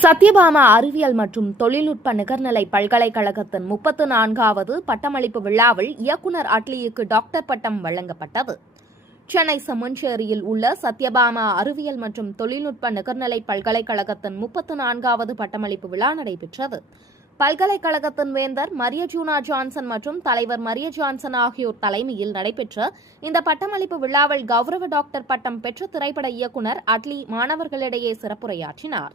சத்யபாமா அறிவியல் மற்றும் தொழில்நுட்ப நிகர்நிலை பல்கலைக்கழகத்தின் 34வது பட்டமளிப்பு விழாவில் இயக்குநர் அட்லிக்கு டாக்டர் பட்டம் வழங்கப்பட்டது. சென்னை செம்மஞ்சேரியில் உள்ள சத்யபாமா அறிவியல் மற்றும் தொழில்நுட்ப நிகர்நிலை பல்கலைக்கழகத்தின் 34வது பட்டமளிப்பு விழா நடைபெற்றது. பல்கலைக்கழகத்தின் வேந்தர் மரிய ஜூனா ஜான்சன் மற்றும் தலைவர் மரிய ஜான்சன் ஆகியோர் தலைமையில் நடைபெற்ற இந்த பட்டமளிப்பு விழாவில் கௌரவ டாக்டர் பட்டம் பெற்ற திரைப்பட இயக்குநர் அட்லி மாணவர்களிடையே சிறப்புரையாற்றினார்.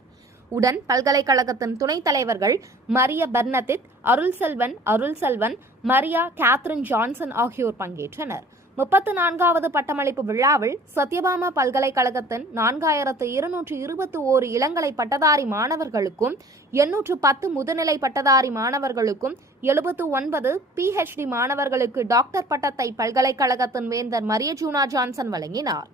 உடன் பல்கலைக்கழகத்தின் துணைத் தலைவர்கள் மரிய பெர்னதித், அருள்செல்வன், மரியா கேத்ரின் ஜான்சன் ஆகியோர் பங்கேற்றனர். 34வது பட்டமளிப்பு விழாவில் சத்யபாமா பல்கலைக்கழகத்தின் 4221 இளங்கலை பட்டதாரி மாணவர்களுக்கும் 810 முதுநிலை பட்டதாரி மாணவர்களுக்கும் 79 PhD மாணவர்களுக்கு டாக்டர் பட்டத்தை பல்கலைக்கழகத்தின் வேந்தர் மரிய ஜூனா ஜான்சன் வழங்கினார்.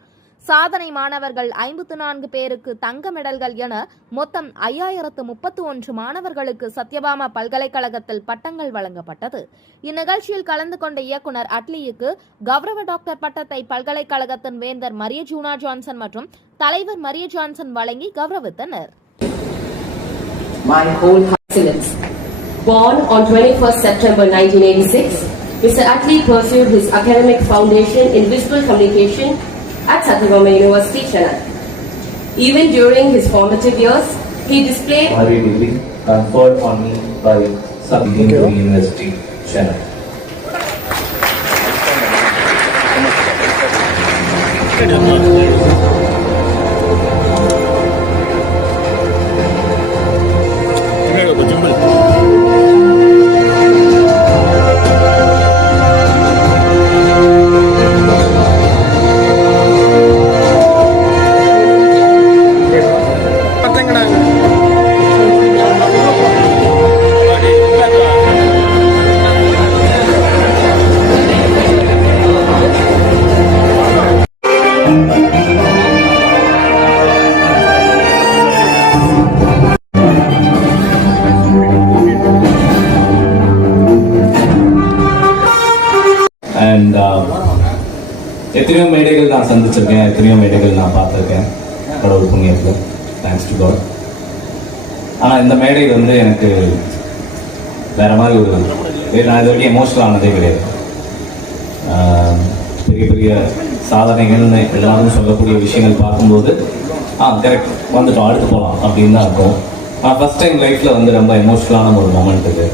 சாதனை மாணவர்கள் 54 பேருக்கு தங்க மெடல்கள் என மொத்தம் 5031 மாணவர்களுக்கு சத்யபாமா பல்கலைக்கழகத்தில் பட்டங்கள் வழங்கப்பட்டது. இந்நிகழ்ச்சியில் கலந்து கொண்ட இயக்குநர் அட்லிக்கு கௌரவ டாக்டர் பட்டத்தை பல்கலைக்கழகத்தின் வேந்தர் மரிய ஜூனா ஜான்சன் மற்றும் தலைவர் மரிய ஜான்சன் வழங்கி கௌரவித்தனர். Born on 21st September 1986, Mr. Atli pursued his academic foundation in visual communication at Satyabama University, Chennai. Even during his formative years, he displayed Honorary degree conferred on me by Satyabama University, Chennai. And எத்தனையோ மேடைகள் நான் சந்திச்சிருக்கேன், எத்தனையோ மேடைகள் நான் பார்த்துருக்கேன் கடவுள் புண்ணியத்தில், thanks to God. ஆனால் இந்த மேடை வந்து எனக்கு வேற மாதிரி நான் இது வரைக்கும் எமோஷனல் ஆனதே கிடையாது. பெரிய பெரிய சாதனைகள்னு எல்லாரும் சொல்லக்கூடிய விஷயங்கள் பார்க்கும்போது கரெக்ட் வந்துட்டோம், அடுத்து போகலாம் அப்படின்னு தான் இருக்கும். ஆனால் ஃபர்ஸ்ட் டைம் லைஃப்பில் வந்து ரொம்ப எமோஷனலான ஒரு மொமெண்ட் இது.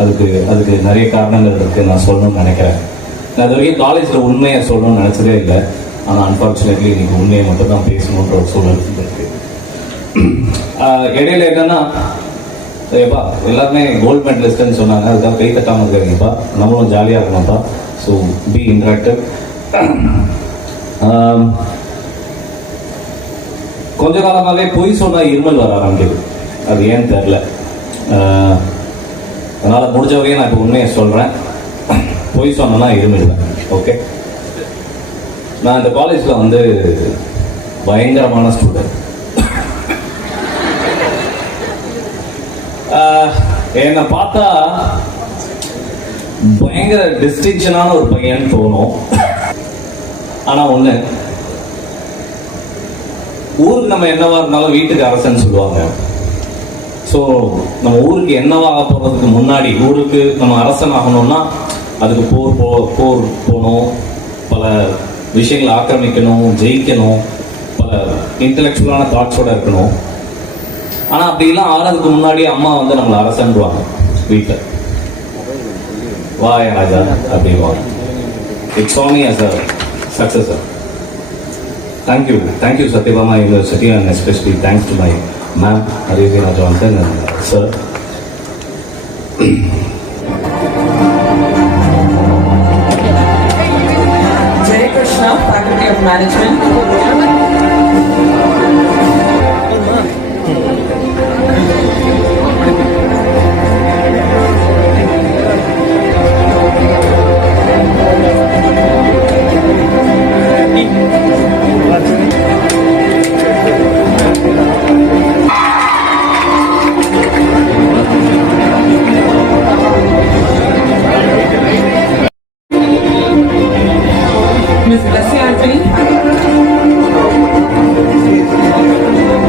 அதுக்கு நிறைய காரணங்கள் இருக்குது, நான் சொல்லணும்னு நினைக்கிறேன். நான் அது வரைக்கும் காலேஜில் உண்மையை சொல்லணும்னு நினச்சதே இல்லை. ஆனால் அன்ஃபார்ச்சுனேட்லி இன்னைக்கு உண்மையை மட்டும் தான் பேசணுன்ற ஒரு சூழல் இருக்கு. இடையில என்னன்னா ஏப்பா எல்லாருமே கோல்டு மெடலிஸ்ட்னு சொன்னாங்க, அதுக்காக கை தட்டாமல் இருக்காங்கப்பா, நம்மளும் ஜாலியாக இருக்கணும்ப்பா. So B interactive. கொஞ்ச காலமாகவே பொய் சொன்னால் இருமல் வர ஆரம்பிக்குது, அது ஏன்னு தெரில. அதனால் முடிஞ்ச வரையும் நான் இப்போ உண்மையை சொல்கிறேன், பொய் சொன்னா இருமிடுவேன். ஓகே, நான் இந்த காலேஜில் வந்து பயங்கரமான ஸ்டூடெண்ட். என்னை பார்த்தா பயங்கர டிஸ்டிங்ஷனான ஒரு பையன் தோணும். ஆனால் ஒன்று, ஊருக்கு நம்ம என்னவா இருந்தாலும் வீட்டுக்கு அரசன்னு சொல்லுவாங்க. ஸோ நம்ம ஊருக்கு என்னவாக போகிறதுக்கு முன்னாடி, ஊருக்கு நம்ம அரசன் ஆகணும்னா அதுக்கு போர் போகணும், பல விஷயங்களை ஆக்கிரமிக்கணும், ஜெயிக்கணும், பல இன்டலெக்சுவலான தாட்ஸோடு இருக்கணும். ஆனால் அப்படிலாம் ஆகிறதுக்கு முன்னாடி அம்மா வந்து நம்மளை அரசன்டுவாங்க வீட்டில். வா ராஜா அப்படின்வாங்க. It's on me as a successor. Thank you Satyabama University, and especially thanks to my ma'am Arivina Johnson and sir. Jay Krishna, Faculty of Management.